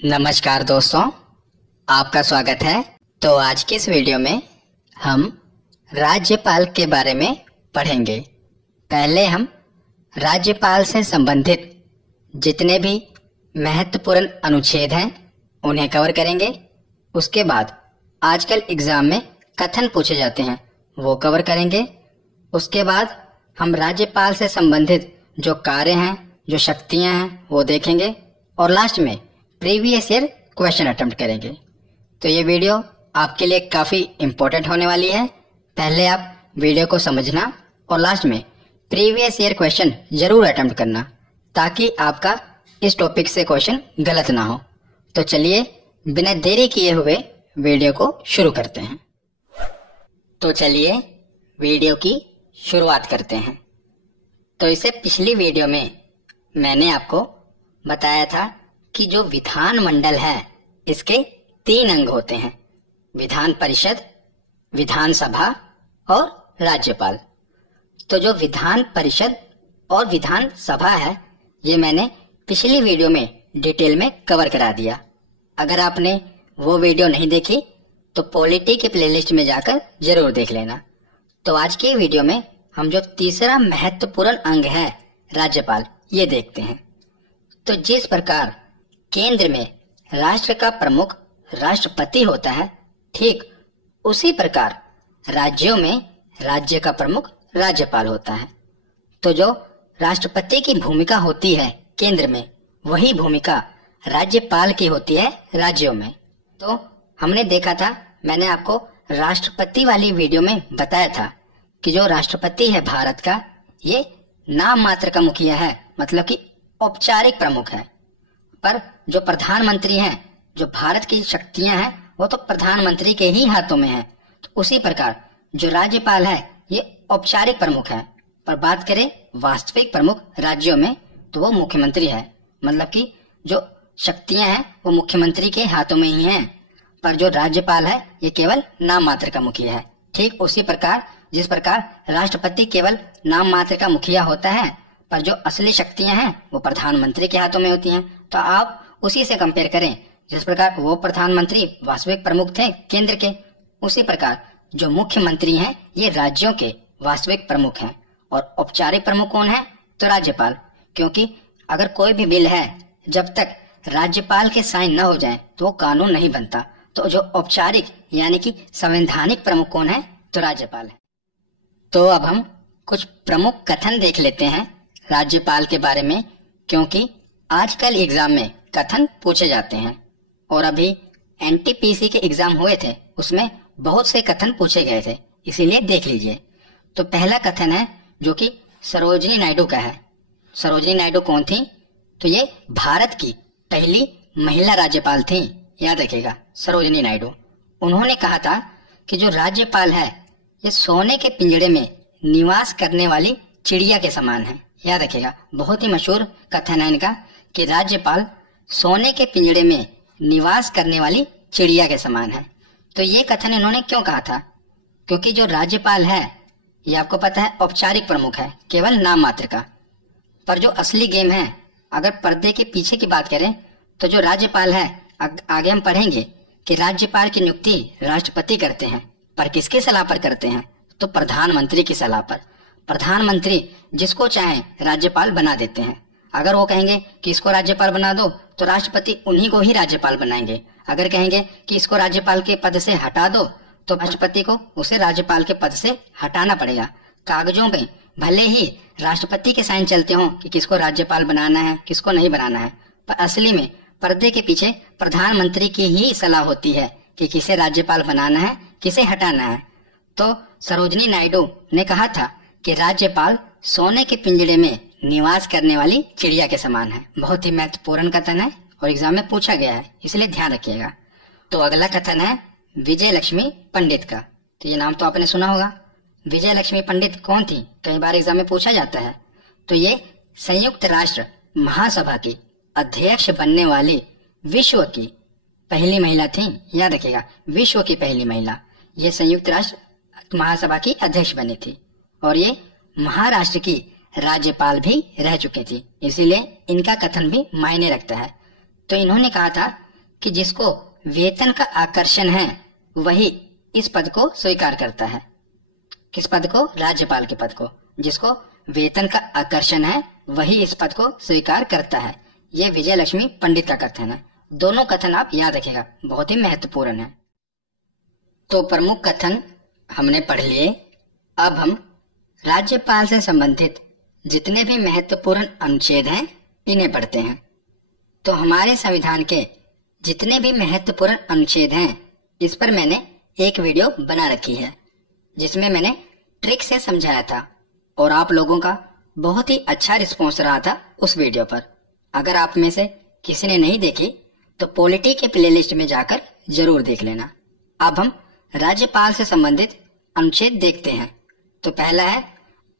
नमस्कार दोस्तों, आपका स्वागत है। तो आज के इस वीडियो में हम राज्यपाल के बारे में पढ़ेंगे। पहले हम राज्यपाल से संबंधित जितने भी महत्वपूर्ण अनुच्छेद हैं उन्हें कवर करेंगे। उसके बाद आजकल एग्जाम में कथन पूछे जाते हैं वो कवर करेंगे। उसके बाद हम राज्यपाल से संबंधित जो कार्य हैं, जो शक्तियां हैं वो देखेंगे और लास्ट में प्रीवियस ईयर क्वेश्चन अटेम्प्ट करेंगे। तो ये वीडियो आपके लिए काफ़ी इम्पोर्टेंट होने वाली है। पहले आप वीडियो को समझना और लास्ट में प्रीवियस ईयर क्वेश्चन जरूर अटेम्प्ट करना ताकि आपका इस टॉपिक से क्वेश्चन गलत ना हो। तो चलिए बिना देरी किए हुए वीडियो को शुरू करते हैं। तो चलिए वीडियो की शुरुआत करते हैं। तो इससे पिछली वीडियो में मैंने आपको बताया था कि जो विधान मंडल है इसके 3 अंग होते हैं: विधान परिषद, विधानसभा और राज्यपाल। तो जो विधान परिषद और विधान सभा है ये मैंने पिछली वीडियो में डिटेल में कवर करा दिया। अगर आपने वो वीडियो नहीं देखी तो पॉलिटी के प्लेलिस्ट में जाकर जरूर देख लेना। तो आज की वीडियो में हम जो तीसरा महत्वपूर्ण अंग है राज्यपाल, ये देखते हैं। तो जिस प्रकार केंद्र में राष्ट्र का प्रमुख राष्ट्रपति होता है, ठीक उसी प्रकार राज्यों में राज्य का प्रमुख राज्यपाल होता है। तो जो राष्ट्रपति की भूमिका होती है केंद्र में, वही भूमिका राज्यपाल की होती है राज्यों में। तो हमने देखा था, मैंने आपको राष्ट्रपति वाली वीडियो में बताया था कि जो राष्ट्रपति है भारत का, ये नाम मात्र का मुखिया है, मतलब कि औपचारिक प्रमुख है। पर जो प्रधानमंत्री हैं, जो भारत की शक्तियां हैं, वो तो प्रधानमंत्री के ही हाथों में है। तो उसी प्रकार जो राज्यपाल है ये औपचारिक प्रमुख है। पर बात करें वास्तविक प्रमुख राज्यों में तो वो मुख्यमंत्री है, मतलब कि जो शक्तियां हैं वो मुख्यमंत्री के हाथों में ही हैं। पर जो राज्यपाल है ये केवल नाम मात्र का मुखिया है। ठीक उसी प्रकार जिस प्रकार राष्ट्रपति केवल नाम मात्र का मुखिया होता है, पर जो असली शक्तियां हैं वो प्रधानमंत्री के हाथों में होती हैं। तो आप उसी से कंपेयर करें, जिस प्रकार वो प्रधानमंत्री वास्तविक प्रमुख थे केंद्र के, उसी प्रकार जो मुख्यमंत्री हैं ये राज्यों के वास्तविक प्रमुख हैं। और औपचारिक प्रमुख कौन है? तो राज्यपाल। क्योंकि अगर कोई भी बिल है, जब तक राज्यपाल के साइन न हो जाए तो वो कानून नहीं बनता। तो जो औपचारिक यानी कि संवैधानिक प्रमुख कौन है? तो राज्यपाल है। तो अब हम कुछ प्रमुख कथन देख लेते हैं राज्यपाल के बारे में, क्योंकि आजकल एग्जाम में कथन पूछे जाते हैं। और अभी एनटीपीसी के एग्जाम हुए थे, उसमें बहुत से कथन पूछे गए थे, इसीलिए देख लीजिए। तो पहला कथन है जो कि सरोजिनी नायडू का है। सरोजिनी नायडू कौन थी? तो ये भारत की पहली महिला राज्यपाल थी, याद रखिएगा, सरोजिनी नायडू। उन्होंने कहा था कि जो राज्यपाल है ये सोने के पिंजड़े में निवास करने वाली चिड़िया के समान है। याद रखिएगा, बहुत ही मशहूर कथन है इनका कि राज्यपाल सोने के पिंजड़े में निवास करने वाली चिड़िया के समान है। तो ये कथन इन्होंने क्यों कहा था? क्योंकि जो राज्यपाल है ये आपको पता है औपचारिक प्रमुख है, केवल नाम मात्र का। पर जो असली गेम है, अगर पर्दे के पीछे की बात करें तो जो राज्यपाल है, आगे हम पढ़ेंगे कि राज्यपाल की नियुक्ति राष्ट्रपति करते हैं। पर किसकी सलाह पर करते हैं? तो प्रधानमंत्री की सलाह पर। प्रधानमंत्री जिसको चाहे राज्यपाल बना देते हैं। अगर वो कहेंगे कि इसको राज्यपाल बना दो तो राष्ट्रपति उन्हीं को ही राज्यपाल बनाएंगे। अगर कहेंगे कि इसको राज्यपाल के पद से हटा दो तो राष्ट्रपति को उसे राज्यपाल के पद से हटाना पड़ेगा। कागजों पे भले ही राष्ट्रपति के साइन चलते हों कि किसको राज्यपाल बनाना है, किसको नहीं बनाना है, पर असली में पर्दे के पीछे प्रधानमंत्री की ही सलाह होती है कि किसे राज्यपाल बनाना है, किसे हटाना है। तो सरोजिनी नायडू ने कहा था कि राज्यपाल सोने के पिंजड़े में निवास करने वाली चिड़िया के समान है। बहुत ही महत्वपूर्ण कथन है और एग्जाम में पूछा गया है, इसलिए ध्यान रखिएगा। तो अगला कथन है विजय लक्ष्मी पंडित का। तो ये नाम तो आपने सुना होगा। विजय लक्ष्मी पंडित कौन थी? कई बार एग्जाम में पूछा जाता है। तो ये संयुक्त राष्ट्र महासभा की अध्यक्ष बनने वाली विश्व की पहली महिला थी। याद रखिएगा, विश्व की पहली महिला ये संयुक्त राष्ट्र महासभा की अध्यक्ष बनी थी। और ये महाराष्ट्र की राज्यपाल भी रह चुकी थी, इसीलिए इनका कथन भी मायने रखता है। तो इन्होंने कहा था कि जिसको वेतन का आकर्षण है वही इस पद को स्वीकार करता है। किस पद को? राज्यपाल के पद को। जिसको वेतन का आकर्षण है वही इस पद को स्वीकार करता है। ये विजय लक्ष्मी पंडित का कथन है। दोनों कथन आप याद रखिएगा, बहुत ही महत्वपूर्ण है। तो प्रमुख कथन हमने पढ़ लिए। अब हम राज्यपाल से संबंधित जितने भी महत्वपूर्ण अनुच्छेद हैं इन्हें पढ़ते हैं। तो हमारे संविधान के जितने भी महत्वपूर्ण अनुच्छेद हैं इस पर मैंने एक वीडियो बना रखी है जिसमें मैंने ट्रिक से समझाया था और आप लोगों का बहुत ही अच्छा रिस्पॉन्स रहा था उस वीडियो पर। अगर आप में से किसी ने नहीं देखी तो पॉलिटी के प्लेलिस्ट में जाकर जरूर देख लेना। अब हम राज्यपाल से संबंधित अनुच्छेद देखते हैं। तो पहला है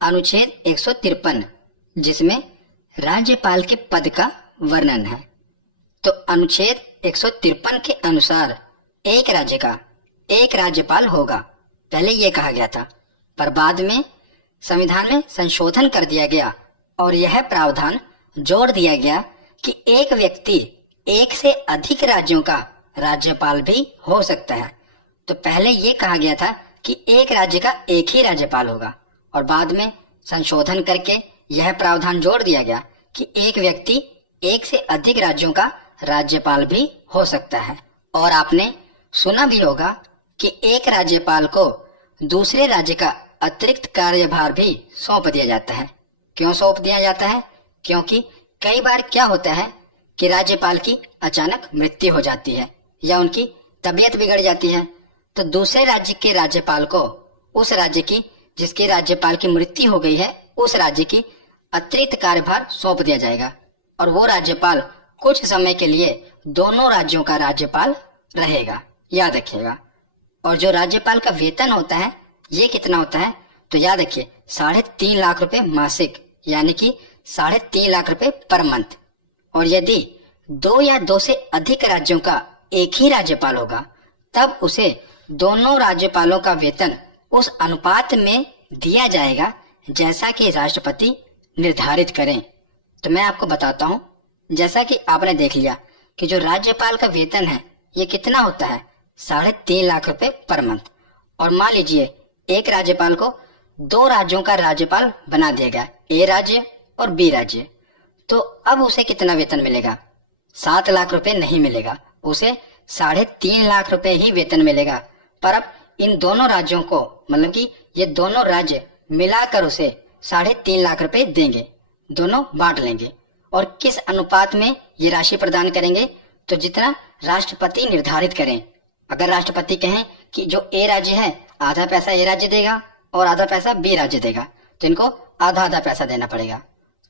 अनुच्छेद 153 जिसमें राज्यपाल के पद का वर्णन है। तो अनुच्छेद 153 के अनुसार एक राज्य का एक राज्यपाल होगा। पहले ये कहा गया था पर बाद में संविधान में संशोधन कर दिया गया और यह प्रावधान जोड़ दिया गया कि एक व्यक्ति एक से अधिक राज्यों का राज्यपाल भी हो सकता है। तो पहले ये कहा गया था कि एक राज्य का एक ही राज्यपाल होगा और बाद में संशोधन करके यह प्रावधान जोड़ दिया गया कि एक व्यक्ति एक से अधिक राज्यों का राज्यपाल भी हो सकता है। और आपने सुना भी होगा कि एक राज्यपाल को दूसरे राज्य का अतिरिक्त कार्यभार भी सौंप दिया जाता है। क्यों सौंप दिया जाता है? क्योंकि कई बार क्या होता है कि राज्यपाल की अचानक मृत्यु हो जाती है या उनकी तबीयत बिगड़ जाती है, तो दूसरे राज्य के राज्यपाल को उस राज्य की जिसके राज्यपाल की मृत्यु हो गई है उस राज्य की अतिरिक्त कार्यभार सौंप दिया जाएगा और वो राज्यपाल कुछ समय के लिए दोनों राज्यों का राज्यपाल रहेगा। याद रखिएगा। और जो राज्यपाल का वेतन होता है ये कितना होता है? तो याद रखिए 3.5 लाख रुपए मासिक, यानी कि 3.5 लाख रुपए पर मंथ। और यदि 2 या 2 से अधिक राज्यों का एक ही राज्यपाल होगा तब उसे दोनों राज्यपालों का वेतन उस अनुपात में दिया जाएगा जैसा कि राष्ट्रपति निर्धारित करें। तो मैं आपको बताता हूँ, जैसा कि आपने देख लिया कि जो राज्यपाल का वेतन है ये कितना होता है? 3.5 लाख रुपए पर मंथ। और मान लीजिए एक राज्यपाल को 2 राज्यों का राज्यपाल बना दिया गया, ए राज्य और बी राज्य। तो अब उसे कितना वेतन मिलेगा? 7 लाख रुपए नहीं मिलेगा, उसे 3.5 लाख रुपए ही वेतन मिलेगा। पर अब इन दोनों राज्यों को, मतलब कि ये दोनों राज्य मिलाकर उसे 3.5 लाख रुपए देंगे, दोनों बांट लेंगे। और किस अनुपात में ये राशि प्रदान करेंगे? तो जितना राष्ट्रपति निर्धारित करें। अगर राष्ट्रपति कहें कि जो ए राज्य है आधा पैसा ए राज्य देगा और आधा पैसा बी राज्य देगा, तो इनको आधा आधा पैसा देना पड़ेगा।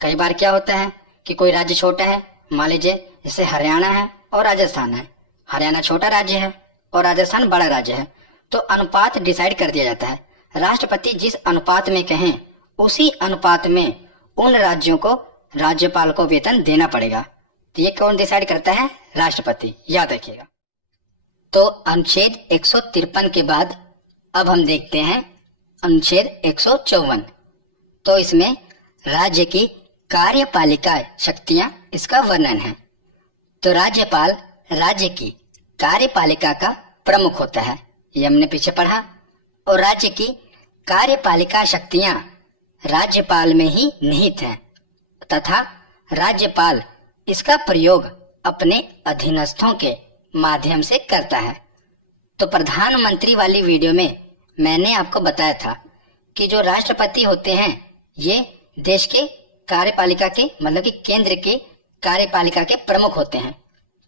कई बार क्या होता है कि कोई राज्य छोटा है, मान लीजिए जैसे हरियाणा है और राजस्थान है। हरियाणा छोटा राज्य है और राजस्थान बड़ा राज्य है, तो अनुपात डिसाइड कर दिया जाता है। राष्ट्रपति जिस अनुपात में कहें उसी अनुपात में उन राज्यों को राज्यपाल को वेतन देना पड़ेगा। तो ये कौन डिसाइड करता है? राष्ट्रपति। याद रखिएगा। तो अनुच्छेद 153 के बाद अब हम देखते हैं अनुच्छेद 154। तो इसमें राज्य की कार्यपालिका शक्तियां, इसका वर्णन है। तो राज्यपाल राज्य की कार्यपालिका का प्रमुख होता है, ये हमने पीछे पढ़ा। और राज्य की कार्यपालिका शक्तियां राज्यपाल में ही निहित हैं तथा राज्यपाल इसका प्रयोग अपने अधीनस्थों के माध्यम से करता है। तो प्रधानमंत्री वाली वीडियो में मैंने आपको बताया था कि जो राष्ट्रपति होते हैं ये देश के कार्यपालिका के, मतलब कि केंद्र के कार्यपालिका के प्रमुख होते हैं,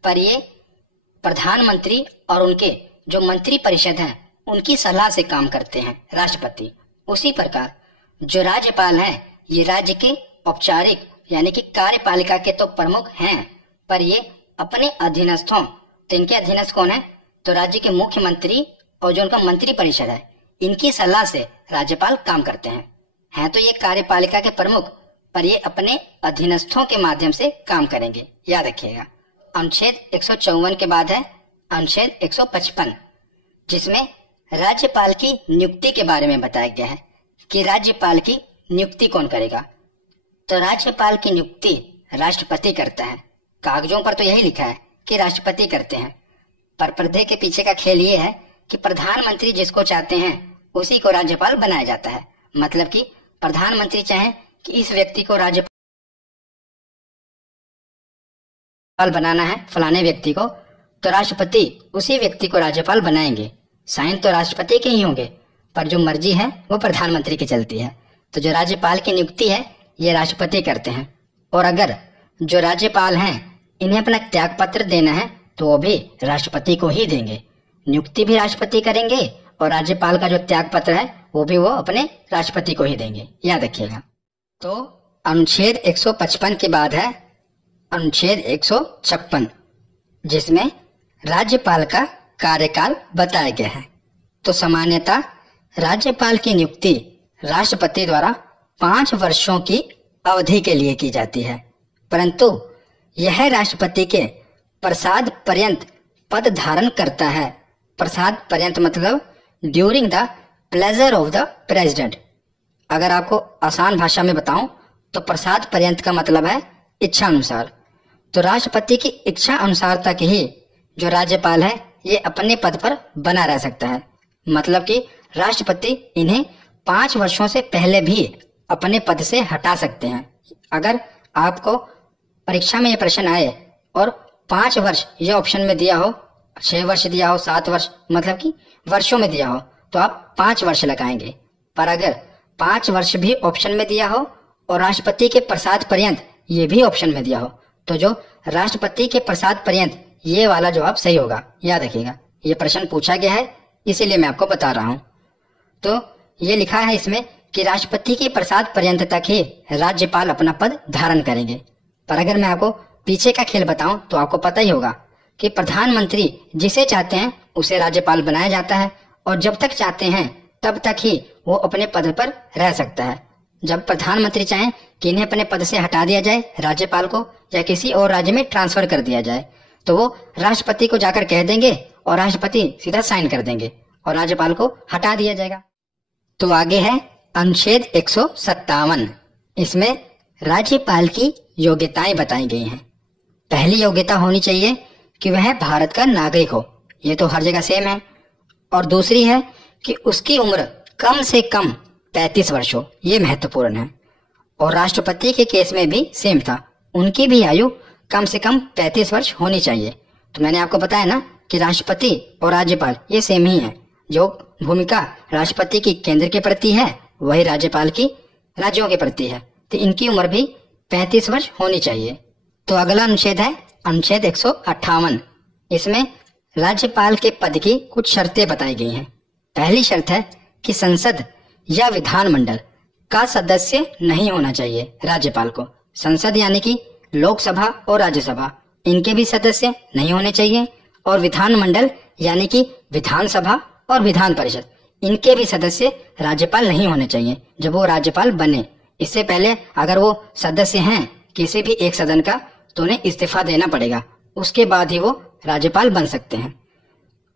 पर ये प्रधानमंत्री और उनके जो मंत्री परिषद है उनकी सलाह से काम करते हैं राष्ट्रपति। उसी प्रकार जो राज्यपाल हैं ये राज्य के औपचारिक यानी कि कार्यपालिका के तो प्रमुख हैं, पर ये अपने अधीनस्थों, तो इनके अधीनस्थ कौन है? तो राज्य के मुख्यमंत्री और जो उनका मंत्री परिषद है इनकी सलाह से राज्यपाल काम करते हैं तो ये कार्यपालिका के प्रमुख, पर ये अपने अधीनस्थों के माध्यम से काम करेंगे। याद रखिएगा। अनुच्छेद 154 के बाद है अनुच्छेद 155 जिसमें राज्यपाल की नियुक्ति के बारे में बताया गया है कि राज्यपाल की नियुक्ति कौन करेगा। तो राज्यपाल की नियुक्ति राष्ट्रपति करता है। कागजों पर तो यही लिखा है कि राष्ट्रपति करते हैं। पर पर्दे के पीछे का खेल ये है कि प्रधानमंत्री जिसको चाहते हैं उसी को राज्यपाल बनाया जाता है। मतलब कि प्रधानमंत्री चाहें कि इस व्यक्ति को राज्यपाल बनाना है, फलाने व्यक्ति को, तो राष्ट्रपति उसी व्यक्ति को राज्यपाल बनाएंगे। साइन तो राष्ट्रपति के ही होंगे, पर जो मर्जी है वो प्रधानमंत्री की चलती है। तो जो राज्यपाल की नियुक्ति है ये राष्ट्रपति करते हैं। और अगर जो राज्यपाल हैं इन्हें अपना त्याग पत्र देना है तो वो भी राष्ट्रपति को ही देंगे। नियुक्ति भी राष्ट्रपति करेंगे और राज्यपाल का जो त्याग पत्र है वो भी वो अपने राष्ट्रपति को ही देंगे, याद रखिएगा। तो अनुच्छेद 155 के बाद है अनुच्छेद 156, जिसमें राज्यपाल का कार्यकाल बताया गया है। तो सामान्यतः राज्यपाल की नियुक्ति राष्ट्रपति द्वारा 5 वर्षों की अवधि के लिए की जाती है, परंतु यह राष्ट्रपति के प्रसाद पर्यंत पद धारण करता है। प्रसाद पर्यंत मतलब during the pleasure of the president. अगर आपको आसान भाषा में बताऊं तो प्रसाद पर्यंत का मतलब है इच्छा अनुसार। तो राष्ट्रपति की इच्छा अनुसार तक ही जो राज्यपाल है ये अपने पद पर बना रह सकता है। मतलब कि राष्ट्रपति इन्हें 5 वर्षों से पहले भी अपने पद से हटा सकते हैं। अगर आपको परीक्षा में ये प्रश्न आए और 5 वर्ष ये ऑप्शन में दिया हो, 6 वर्ष दिया हो, 7 वर्ष, मतलब कि वर्षों में दिया हो, तो आप 5 वर्ष लगाएंगे। पर अगर 5 वर्ष भी ऑप्शन में दिया हो और राष्ट्रपति के प्रसाद पर्यंत ये भी ऑप्शन में दिया हो, तो जो राष्ट्रपति के प्रसाद पर्यंत ये वाला जवाब सही होगा, याद रखिएगा। ये प्रश्न पूछा गया है इसीलिए मैं आपको बता रहा हूँ। तो ये लिखा है इसमें कि राष्ट्रपति के प्रसाद पर्यंत तक ही राज्यपाल अपना पद धारण करेंगे। पर अगर मैं आपको पीछे का खेल बताऊं तो आपको पता ही होगा कि प्रधानमंत्री जिसे चाहते हैं उसे राज्यपाल बनाया जाता है और जब तक चाहते हैं तब तक ही वो अपने पद पर रह सकता है। जब प्रधानमंत्री चाहें कि इन्हें अपने पद से हटा दिया जाए राज्यपाल को या किसी और राज्य में ट्रांसफर कर दिया जाए तो वो राष्ट्रपति को जाकर कह देंगे और राष्ट्रपति सीधा साइन कर देंगे और राज्यपाल को हटा दिया जाएगा। तो आगे है अनुच्छेद 157। इसमें राज्यपाल की योग्यताएं बताई गई हैं। पहली योग्यता होनी चाहिए कि वह भारत का नागरिक हो, ये तो हर जगह सेम है। और दूसरी है कि उसकी उम्र कम से कम 35 वर्ष हो, ये महत्वपूर्ण है। और राष्ट्रपति के केस में भी सेम था, उनकी भी आयु कम से कम 35 वर्ष होनी चाहिए। तो मैंने आपको बताया ना कि राष्ट्रपति और राज्यपाल ये सेम ही है। जो भूमिका राष्ट्रपति की केंद्र के प्रति है वही राज्यपाल की राज्यों के प्रति है। तो इनकी उम्र भी 35 वर्ष होनी चाहिए। तो अगला अनुच्छेद है अनुच्छेद 158। इसमें राज्यपाल के पद की कुछ शर्तें बताई गई हैं। पहली शर्त है कि संसद या विधानमंडल का सदस्य नहीं होना चाहिए राज्यपाल को। संसद यानी कि लोकसभा और राज्यसभा, इनके भी सदस्य नहीं होने चाहिए। और विधानमंडल यानी कि विधानसभा और विधान परिषद, इनके भी सदस्य राज्यपाल नहीं होने चाहिए जब वो राज्यपाल बने। इससे पहले अगर वो सदस्य हैं किसी भी एक सदन का तो उन्हें इस्तीफा देना पड़ेगा, उसके बाद ही वो राज्यपाल बन सकते हैं।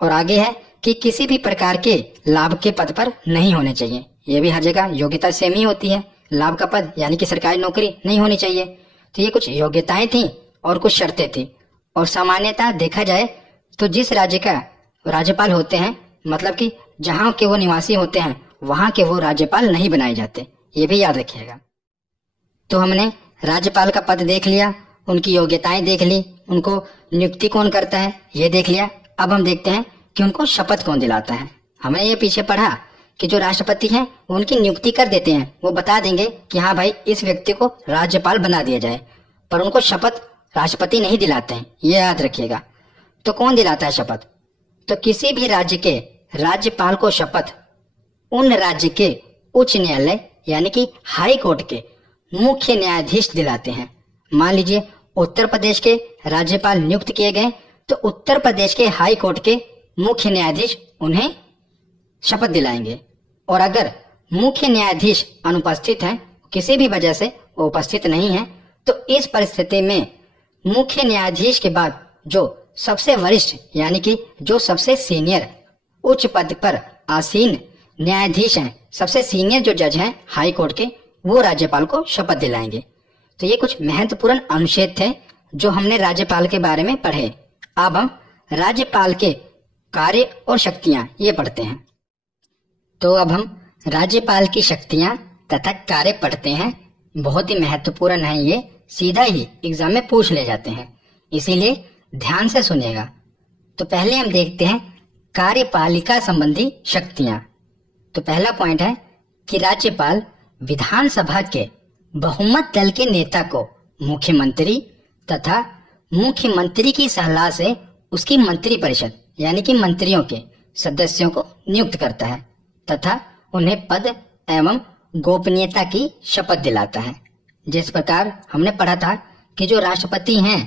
और आगे है कि किसी भी प्रकार के लाभ के पद पर नहीं होने चाहिए। ये भी हर जगह योग्यता सेम ही होती है। लाभ का पद यानी कि सरकारी नौकरी नहीं होनी चाहिए। तो ये कुछ योग्यताएं थी और कुछ शर्तें थी। और सामान्यतः देखा जाए तो जिस राज्य का राज्यपाल होते हैं, मतलब कि जहाँ के वो निवासी होते हैं, वहाँ के वो राज्यपाल नहीं बनाए जाते, ये भी याद रखिएगा। तो हमने राज्यपाल का पद देख लिया, उनकी योग्यताएं देख ली, उनको नियुक्ति कौन करता है ये देख लिया। अब हम देखते हैं कि उनको शपथ कौन दिलाता है। हमने ये पीछे पढ़ा कि जो राष्ट्रपति हैं वो उनकी नियुक्ति कर देते हैं, वो बता देंगे कि हाँ भाई इस व्यक्ति को राज्यपाल बना दिया जाए, पर उनको शपथ राष्ट्रपति नहीं दिलाते हैं, ये याद रखिएगा। तो कौन दिलाता है शपथ? तो किसी भी राज्य के राज्यपाल को शपथ उन राज्य के उच्च न्यायालय यानी कि हाई कोर्ट के मुख्य न्यायाधीश दिलाते हैं। मान लीजिए उत्तर प्रदेश के राज्यपाल नियुक्त किए गए तो उत्तर प्रदेश के हाई कोर्ट के मुख्य न्यायाधीश उन्हें शपथ दिलाएंगे। और अगर मुख्य न्यायाधीश अनुपस्थित हैं, किसी भी वजह से वो उपस्थित नहीं है, तो इस परिस्थिति में मुख्य न्यायाधीश के बाद जो सबसे वरिष्ठ यानी कि जो सबसे सीनियर उच्च पद पर आसीन न्यायाधीश हैं, सबसे सीनियर जो जज हैं हाई कोर्ट के, वो राज्यपाल को शपथ दिलाएंगे। तो ये कुछ महत्वपूर्ण अनुच्छेद थे जो हमने राज्यपाल के बारे में पढ़े। अब हम राज्यपाल के कार्य और शक्तियां ये पढ़ते हैं। तो अब हम राज्यपाल की शक्तियां तथा कार्य पढ़ते हैं। बहुत ही महत्वपूर्ण है, ये सीधा ही एग्जाम में पूछ ले जाते हैं, इसीलिए ध्यान से सुनिएगा। तो पहले हम देखते हैं कार्यपालिका संबंधी शक्तियां। तो पहला पॉइंट है कि राज्यपाल विधानसभा के बहुमत दल के नेता को मुख्यमंत्री तथा मुख्यमंत्री की सलाह से उसकी मंत्री परिषद यानी कि मंत्रियों के सदस्यों को नियुक्त करता है तथा उन्हें पद एवं गोपनीयता की शपथ दिलाता है। जिस प्रकार हमने पढ़ा था कि जो राष्ट्रपति हैं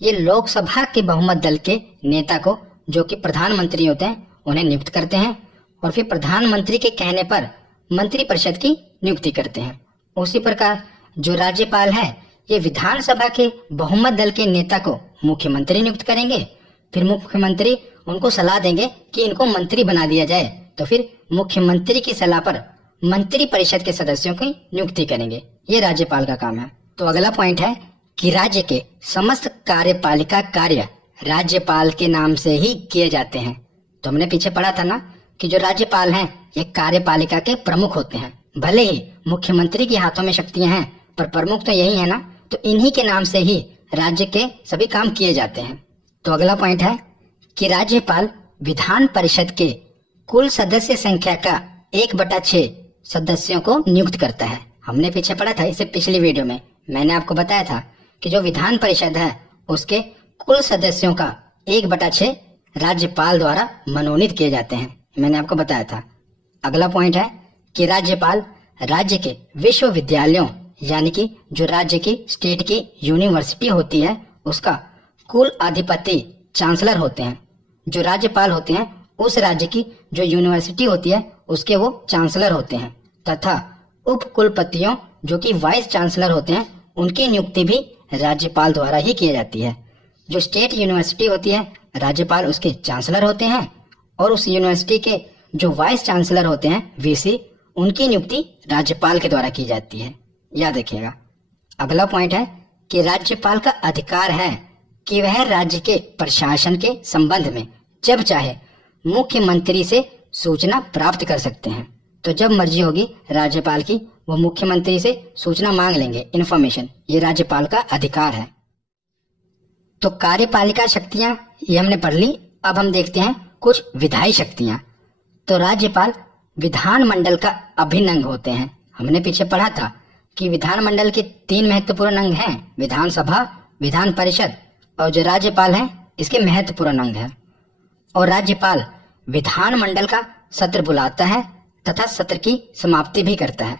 ये लोकसभा के बहुमत दल के नेता को, जो कि प्रधानमंत्री होते हैं, उन्हें नियुक्त करते हैं और फिर प्रधानमंत्री के कहने पर मंत्री परिषद की नियुक्ति करते हैं। उसी प्रकार जो राज्यपाल है ये विधानसभा के बहुमत दल के नेता को मुख्यमंत्री नियुक्त करेंगे, फिर मुख्यमंत्री उनको सलाह देंगे कि इनको मंत्री बना दिया जाए, तो फिर मुख्यमंत्री की सलाह पर मंत्री परिषद के सदस्यों की नियुक्ति करेंगे। ये राज्यपाल का काम है। तो अगला पॉइंट है कि राज्य के समस्त कार्यपालिका कार्य राज्यपाल के नाम से ही किए जाते हैं। तो हमने पीछे पढ़ा था ना कि जो राज्यपाल हैं ये कार्यपालिका के प्रमुख होते हैं। भले ही मुख्यमंत्री के हाथों में शक्तियां हैं पर प्रमुख तो यही है ना, तो इन्हीं के नाम से ही राज्य के सभी काम किए जाते हैं। तो अगला पॉइंट है कि राज्यपाल विधान परिषद के कुल सदस्य संख्या का 1/6 सदस्यों को नियुक्त करता है। हमने पीछे पढ़ा था, इसे पिछली वीडियो में मैंने आपको बताया था कि जो विधान परिषद है उसके कुल सदस्यों का 1/6 राज्यपाल द्वारा मनोनीत किए जाते हैं, मैंने आपको बताया था। अगला पॉइंट है कि राज्यपाल राज्य के विश्वविद्यालयों यानी कि जो राज्य की स्टेट की यूनिवर्सिटी होती है उसका कुल अधिपति चांसलर होते हैं। जो राज्यपाल होते हैं उस राज्य की जो यूनिवर्सिटी होती है उसके वो चांसलर होते हैं तथा उप कुलपतियों जो कि वाइस चांसलर होते हैं उनकी नियुक्ति भी राज्यपाल द्वारा ही की जाती है। जो स्टेट यूनिवर्सिटी होती है राज्यपाल उसके चांसलर होते हैं और उस यूनिवर्सिटी के जो वाइस चांसलर होते हैं वीसी, उनकी नियुक्ति राज्यपाल के द्वारा की जाती है, याद रखिएगा। अगला पॉइंट है कि राज्यपाल का अधिकार है कि वह राज्य के प्रशासन के संबंध में जब चाहे मुख्यमंत्री से सूचना प्राप्त कर सकते हैं। तो जब मर्जी होगी राज्यपाल की वो मुख्यमंत्री से सूचना मांग लेंगे, इन्फॉर्मेशन, ये राज्यपाल का अधिकार है। तो कार्यपालिका शक्तियां ये हमने पढ़ ली। अब हम देखते हैं कुछ विधायी शक्तियां। तो राज्यपाल विधानमंडल का अभिन्न अंग होते हैं। हमने पीछे पढ़ा था कि विधानमंडल के 3 महत्वपूर्ण अंग हैं, विधानसभा, विधान परिषद और जो राज्यपाल है इसके महत्वपूर्ण अंग है। और राज्यपाल विधानमंडल का सत्र बुलाता है तथा सत्र की समाप्ति भी करता है।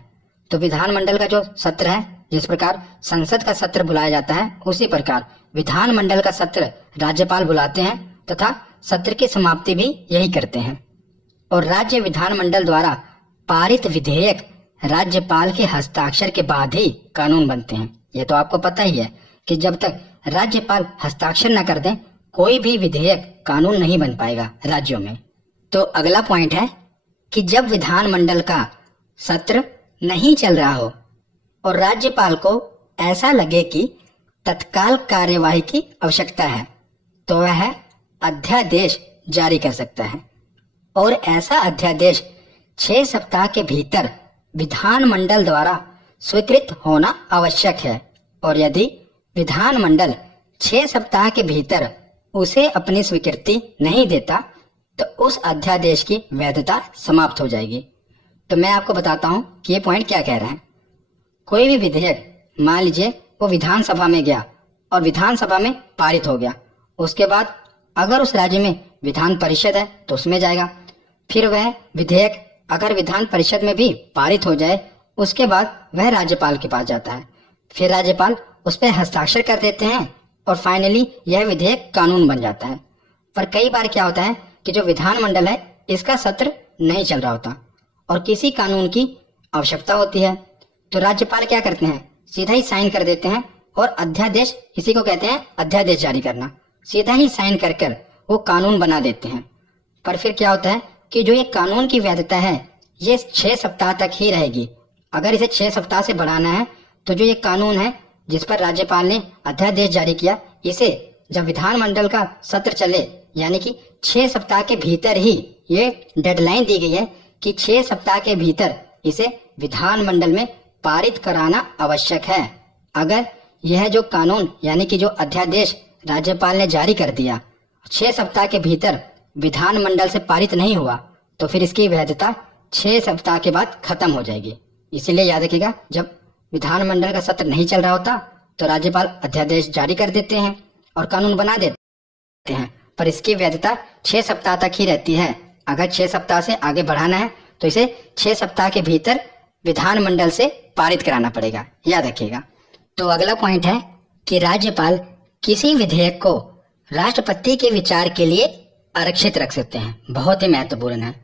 तो विधानमंडल का जो सत्र है, जिस प्रकार संसद का सत्र बुलाया जाता है उसी प्रकार विधानमंडल का सत्र राज्यपाल बुलाते हैं तथा सत्र की समाप्ति भी यही करते हैं। और राज्य विधानमंडल द्वारा पारित विधेयक राज्यपाल के हस्ताक्षर के बाद ही कानून बनते हैं। ये तो आपको पता ही है कि जब तक राज्यपाल हस्ताक्षर न कर दें कोई भी विधेयक कानून नहीं बन पाएगा राज्यों में। तो अगला पॉइंट है कि जब विधानमंडल का सत्र नहीं चल रहा हो और राज्यपाल को ऐसा लगे कि तत्काल कार्यवाही की आवश्यकता है तो वह अध्यादेश जारी कर सकता है। और ऐसा अध्यादेश 6 सप्ताह के भीतर विधानमंडल द्वारा स्वीकृत होना आवश्यक है। और यदि विधानमंडल 6 सप्ताह के भीतर उसे अपनी स्वीकृति नहीं देता तो उस अध्यादेश की वैधता समाप्त हो जाएगी। तो मैं आपको बताता हूं कि ये पॉइंट क्या कह रहा है। कोई भी विधेयक, मान लीजिए वो विधानसभा में गया और विधानसभा में पारित हो गया, उसके बाद अगर उस राज्य में विधान परिषद है तो उसमें जाएगा। फिर वह विधेयक अगर विधान परिषद में भी पारित हो जाए उसके बाद वह राज्यपाल के पास जाता है। फिर राज्यपाल उस पर हस्ताक्षर कर देते हैं और फाइनली यह विधेयक कानून बन जाता है। पर कई बार क्या होता है कि जो विधानमंडल है इसका सत्र नहीं चल रहा होता और किसी कानून की आवश्यकता होती है तो राज्यपाल क्या करते हैं, सीधा ही साइन कर देते हैं और अध्यादेश, इसी को कहते हैं अध्यादेश जारी करना, सीधा ही साइन कर कर वो कानून बना देते हैं। पर फिर क्या होता है कि जो ये कानून की वैधता है ये 6 सप्ताह तक ही रहेगी। अगर इसे 6 सप्ताह से बढ़ाना है तो जो ये कानून है जिस पर राज्यपाल ने अध्यादेश जारी किया इसे जब विधानमंडल का सत्र चले, यानी कि 6 सप्ताह के भीतर ही ये डेडलाइन दी गई है कि 6 सप्ताह के भीतर इसे विधानमंडल में पारित कराना आवश्यक है। अगर यह जो कानून यानी कि जो अध्यादेश राज्यपाल ने जारी कर दिया 6 सप्ताह के भीतर विधानमंडल से पारित नहीं हुआ तो फिर इसकी वैधता 6 सप्ताह के बाद खत्म हो जाएगी। इसीलिए याद रखिएगा, जब विधानमंडल का सत्र नहीं चल रहा होता तो राज्यपाल अध्यादेश जारी कर देते हैं और कानून बना देते हैं, पर इसकी वैधता 6 सप्ताह तक ही रहती है। अगर 6 सप्ताह से आगे बढ़ाना है तो इसे 6 सप्ताह के भीतर विधानमंडल से पारित कराना पड़ेगा, याद रखिएगा। तो अगला पॉइंट है कि राज्यपाल किसी विधेयक को राष्ट्रपति के विचार के लिए आरक्षित रख सकते हैं। बहुत ही महत्वपूर्ण है।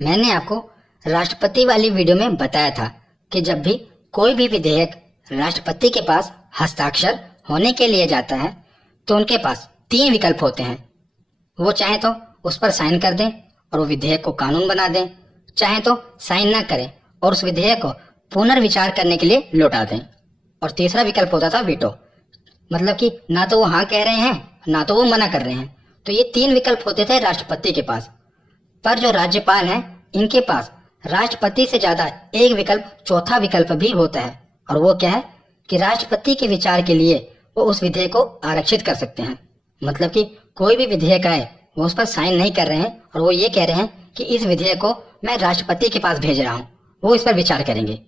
मैंने आपको राष्ट्रपति वाली वीडियो में बताया था कि जब भी कोई भी विधेयक राष्ट्रपति के पास हस्ताक्षर होने के लिए जाता है तो उनके पास 3 विकल्प होते हैं। वो चाहे तो उस पर साइन कर दें और वो विधेयक को कानून बना दें, चाहे तो साइन ना करें और उस विधेयक को पुनर्विचार करने के लिए लौटा दें, और तीसरा विकल्प होता था वीटो, मतलब कि ना तो वो हाँ कह रहे हैं ना तो वो मना कर रहे हैं। तो ये 3 विकल्प होते थे राष्ट्रपति के पास। पर जो राज्यपाल हैं इनके पास राष्ट्रपति से ज्यादा एक विकल्प, चौथा विकल्प भी होता है, और वो क्या है कि राष्ट्रपति के विचार के लिए वो उस विधेयक को आरक्षित कर सकते हैं। मतलब कि कोई भी विधेयक आए वो उस पर साइन नहीं कर रहे हैं और वो ये कह रहे हैं कि इस विधेयक को मैं राष्ट्रपति के पास भेज रहा हूँ, वो इस पर विचार करेंगे।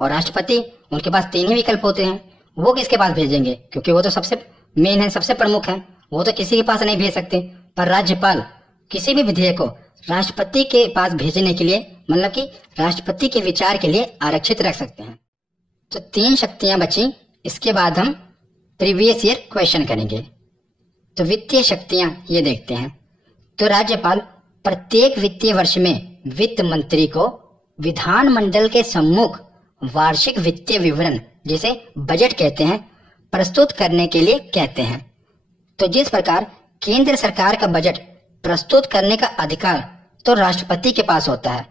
और राष्ट्रपति, उनके पास 3 ही विकल्प होते हैं, वो किसके पास भेजेंगे, क्योंकि वो तो सबसे मेन है, सबसे प्रमुख है, वो तो किसी के पास नहीं भेज सकते। पर राज्यपाल किसी भी विधेयक को राष्ट्रपति के पास भेजने के लिए, मतलब कि राष्ट्रपति के विचार के लिए आरक्षित रख सकते हैं। तो 3 शक्तियां बची। इसके बाद हम प्रीवियस ईयर क्वेश्चन करेंगे। तो वित्तीय शक्तियां ये देखते हैं। तो राज्यपाल प्रत्येक वित्तीय वर्ष में वित्त मंत्री को विधानमंडल के सम्मुख वार्षिक वित्तीय विवरण, जिसे बजट कहते हैं, प्रस्तुत करने के लिए कहते हैं। तो जिस प्रकार केंद्र सरकार का बजट प्रस्तुत करने का अधिकार तो राष्ट्रपति के पास होता है,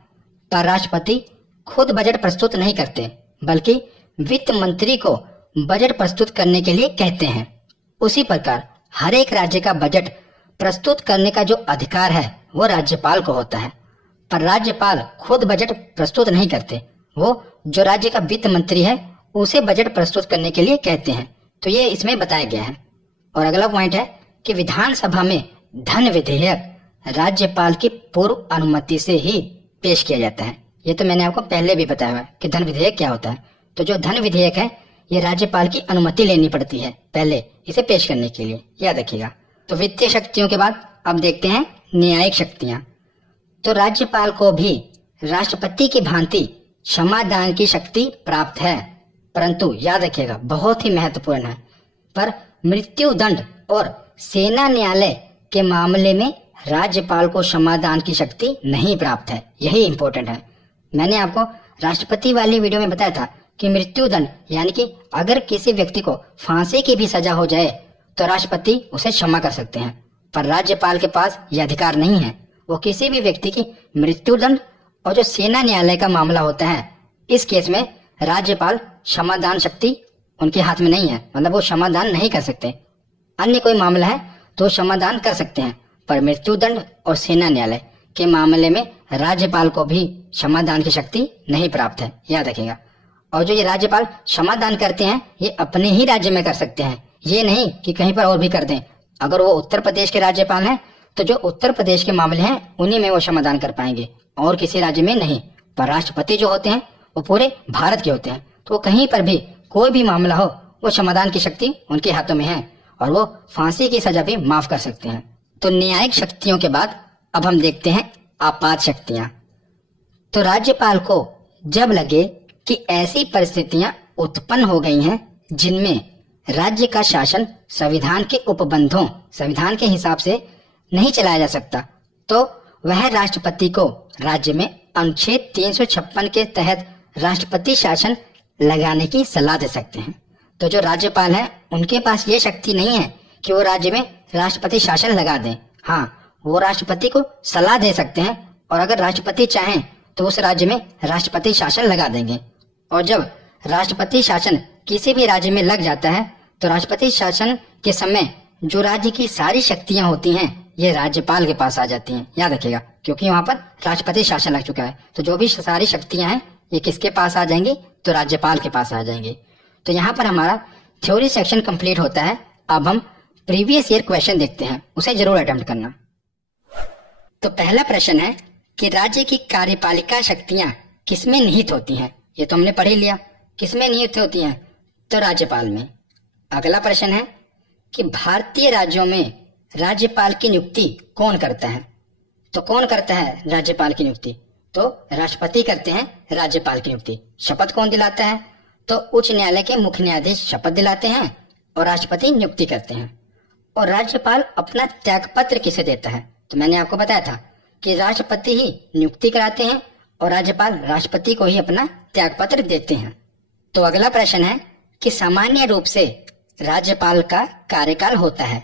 पर राष्ट्रपति खुद बजट प्रस्तुत नहीं करते, बल्कि वित्त मंत्री को बजट प्रस्तुत करने के लिए कहते हैं। उसी प्रकार हर एक राज्य का बजट प्रस्तुत करने का जो अधिकार है वो राज्यपाल को होता है, पर राज्यपाल खुद बजट प्रस्तुत नहीं करते, वो जो राज्य का वित्त मंत्री है उसे बजट प्रस्तुत करने के लिए कहते हैं। तो ये इसमें बताया गया है। और अगला पॉइंट है कि विधानसभा में धन विधेयक राज्यपाल की पूर्व अनुमति से ही पेश किया जाता है। ये तो मैंने आपको पहले भी बताया है कि धन विधेयक क्या होता है। तो जो धन विधेयक है ये राज्यपाल की अनुमति लेनी पड़ती है पहले इसे पेश करने के लिए, याद रखिएगा। तो वित्तीय शक्तियों के बाद अब देखते हैं न्यायिक शक्तियां। तो राज्यपाल को भी राष्ट्रपति की भांति क्षमादान की शक्ति प्राप्त है, परंतु याद रखिएगा बहुत ही महत्वपूर्ण है, पर मृत्यु दंड और सेना न्यायालय के मामले में राज्यपाल को क्षमादान की शक्ति नहीं प्राप्त है। यही इंपॉर्टेंट है। मैंने आपको राष्ट्रपति वाली वीडियो में बताया था कि मृत्यु दंड, यानी कि अगर किसी व्यक्ति को फांसी की भी सजा हो जाए तो राष्ट्रपति उसे क्षमा कर सकते हैं, पर राज्यपाल के पास यह अधिकार नहीं है। वो किसी भी व्यक्ति की मृत्यु दंड और जो सेना न्यायालय का मामला होता है, इस केस में राज्यपाल क्षमादान शक्ति उनके हाथ में नहीं है, मतलब वो क्षमादान नहीं कर सकते। अन्य कोई मामला है तो क्षमादान कर सकते हैं, पर मृत्यु दंड और सेना न्यायालय के मामले में राज्यपाल को भी क्षमादान की शक्ति नहीं प्राप्त है, याद रखिएगा। और जो ये राज्यपाल क्षमादान करते हैं ये अपने ही राज्य में कर सकते हैं, ये नहीं कि कहीं पर और भी कर दें। अगर वो उत्तर प्रदेश के राज्यपाल हैं तो जो उत्तर प्रदेश के मामले हैं उन्हीं में वो क्षमादान कर पाएंगे और किसी राज्य में नहीं। पर राष्ट्रपति जो होते हैं वो पूरे भारत के होते हैं, तो वो कहीं पर भी कोई भी मामला हो वो क्षमादान की शक्ति उनके हाथों में है और वो फांसी की सजा भी माफ कर सकते हैं। तो न्यायिक शक्तियों के बाद अब हम देखते हैं आपात शक्तियां। तो राज्यपाल को जब लगे कि ऐसी परिस्थितियां उत्पन्न हो गई हैं जिनमें राज्य का शासन संविधान के उपबंधों, संविधान के हिसाब से नहीं चलाया जा सकता, तो वह राष्ट्रपति को राज्य में अनुच्छेद 356 के तहत राष्ट्रपति शासन लगाने की सलाह दे सकते हैं। तो जो राज्यपाल है उनके पास ये शक्ति नहीं है कि वो राज्य में राष्ट्रपति शासन लगा दें। हाँ, वो राष्ट्रपति को सलाह दे सकते हैं और अगर राष्ट्रपति चाहें तो उस राज्य में राष्ट्रपति शासन लगा देंगे। और जब राष्ट्रपति शासन किसी भी राज्य में लग जाता है तो राष्ट्रपति शासन के समय जो राज्य की सारी शक्तियां होती हैं ये राज्यपाल के पास आ जाती हैं। याद रखिएगा, क्योंकि वहां पर राष्ट्रपति शासन लग चुका है, तो जो भी सारी शक्तियां हैं ये किसके पास आ जाएंगी, तो राज्यपाल के पास आ जाएंगी। तो यहाँ पर हमारा थ्योरी सेक्शन कंप्लीट होता है। अब हम प्रीवियस ईयर क्वेश्चन देखते हैं, उसे जरूर अटेम्प्ट करना। तो पहला प्रश्न है कि राज्य की कार्यपालिका शक्तियां किसमें निहित होती हैं। ये तो हमने पढ़ ही लिया, किसमें निहित होती हैं, तो राज्यपाल में। अगला प्रश्न है कि भारतीय राज्यों में राज्यपाल की नियुक्ति कौन करता है। तो कौन करता है राज्यपाल की नियुक्ति, तो राष्ट्रपति करते हैं राज्यपाल की नियुक्ति। शपथ कौन दिलाता है, तो उच्च न्यायालय के मुख्य न्यायाधीश शपथ दिलाते हैं और राष्ट्रपति नियुक्ति करते हैं। और राज्यपाल अपना त्यागपत्र किसे देता है, तो मैंने आपको बताया था कि राष्ट्रपति ही नियुक्ति कराते हैं और राज्यपाल राष्ट्रपति को ही अपना त्यागपत्र देते हैं। तो अगला प्रश्न है कि सामान्य रूप से राज्यपाल का कार्यकाल होता है,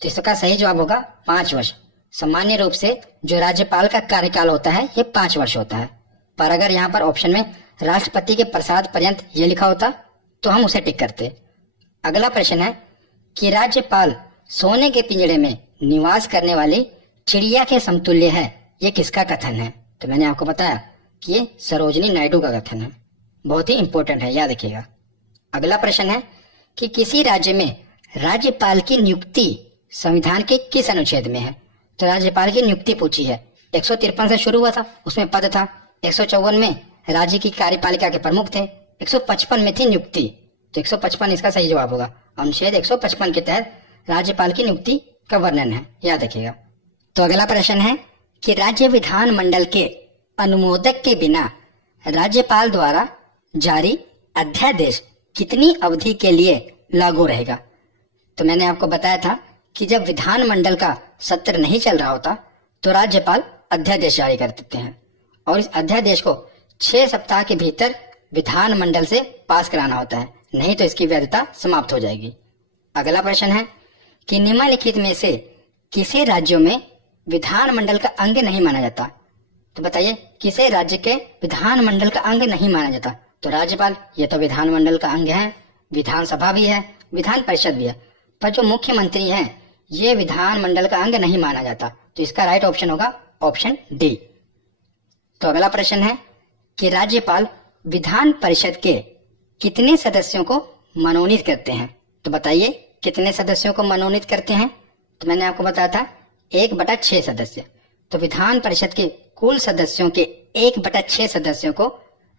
तो इसका सही जवाब होगा 5 वर्ष। सामान्य रूप से जो राज्यपाल का कार्यकाल होता है ये 5 वर्ष होता है। पर अगर यहाँ पर ऑप्शन में राष्ट्रपति के प्रसाद पर्यंत ये लिखा होता तो हम उसे टिक करते। अगला प्रश्न है कि राज्यपाल सोने के पिंजड़े में निवास करने वाली चिड़िया के समतुल्य है, ये किसका कथन है, तो मैंने आपको बताया कि ये सरोजिनी नायडू का कथन है। बहुत ही इंपॉर्टेंट है, याद रखिएगा। अगला प्रश्न है कि किसी राज्य में राज्यपाल की नियुक्ति संविधान के किस अनुच्छेद में है, तो राज्यपाल की नियुक्ति पूछी है। 153 से शुरू हुआ था, उसमें पद था। 154 में राज्य की कार्यपालिका के प्रमुख थे। 155 में थी नियुक्ति, तो 155 इसका सही जवाब होगा। अनुच्छेद 155 के तहत राज्यपाल की नियुक्ति का वर्णन है, याद रखिएगा। तो अगला प्रश्न है कि राज्य विधानमंडल के अनुमोदक के बिना राज्यपाल द्वारा जारी अध्यादेश कितनी अवधि के लिए लागू रहेगा। तो मैंने आपको बताया था कि जब विधानमंडल का सत्र नहीं चल रहा होता तो राज्यपाल अध्यादेश जारी कर देते हैं और इस अध्यादेश को 6 सप्ताह के भीतर विधानमंडल से पास कराना होता है, नहीं तो इसकी वैधता समाप्त हो जाएगी। अगला प्रश्न है कि निम्नलिखित में से किसे राज्यों में विधानमंडल का अंग नहीं माना जाता, तो बताइए किसे राज्य के विधानमंडल का अंग नहीं माना जाता, तो राज्यपाल। ये तो विधानमंडल का अंग है, विधानसभा भी है, विधान परिषद भी है, पर जो मुख्यमंत्री हैं ये विधानमंडल का अंग नहीं माना जाता, तो इसका राइट ऑप्शन होगा ऑप्शन डी। तो अगला प्रश्न है कि राज्यपाल विधान परिषद के कितने सदस्यों को मनोनीत करते हैं, तो बताइए कितने सदस्यों को मनोनीत करते हैं, तो मैंने आपको बताया था 1/6 सदस्य। तो विधान परिषद के कुल सदस्यों के 1/6 सदस्यों को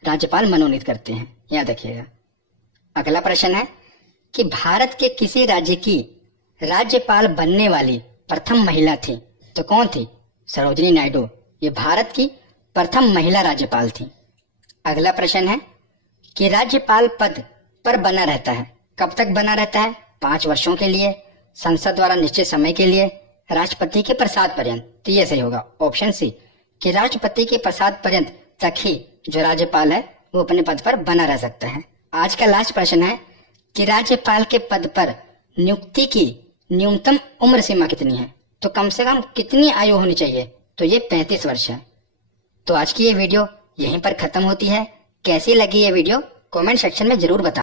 राज्यपाल मनोनीत करते हैं, याद रखिएगा। अगला प्रश्न है कि भारत के किसी राज्य की राज्यपाल बनने वाली प्रथम महिला थी, तो कौन थी, सरोजिनी नायडू। ये भारत की प्रथम महिला राज्यपाल थी। अगला प्रश्न है कि राज्यपाल पद पर बना रहता है, कब तक बना रहता है, 5 वर्षों के लिए, संसद द्वारा निश्चित समय के लिए, राष्ट्रपति के प्रसाद पर्यंत। तो ये सही होगा ऑप्शन सी कि राष्ट्रपति के प्रसाद पर्यंत तक ही जो राज्यपाल है वो अपने पद पर बना रह सकता है। आज का लास्ट प्रश्न है कि राज्यपाल के पद पर नियुक्ति की न्यूनतम उम्र सीमा कितनी है, तो कम से कम कितनी आयु होनी चाहिए, तो ये 35 वर्ष है। तो आज की ये वीडियो यहीं पर खत्म होती है। कैसी लगी ये वीडियो कमेंट सेक्शन में जरूर बताएं।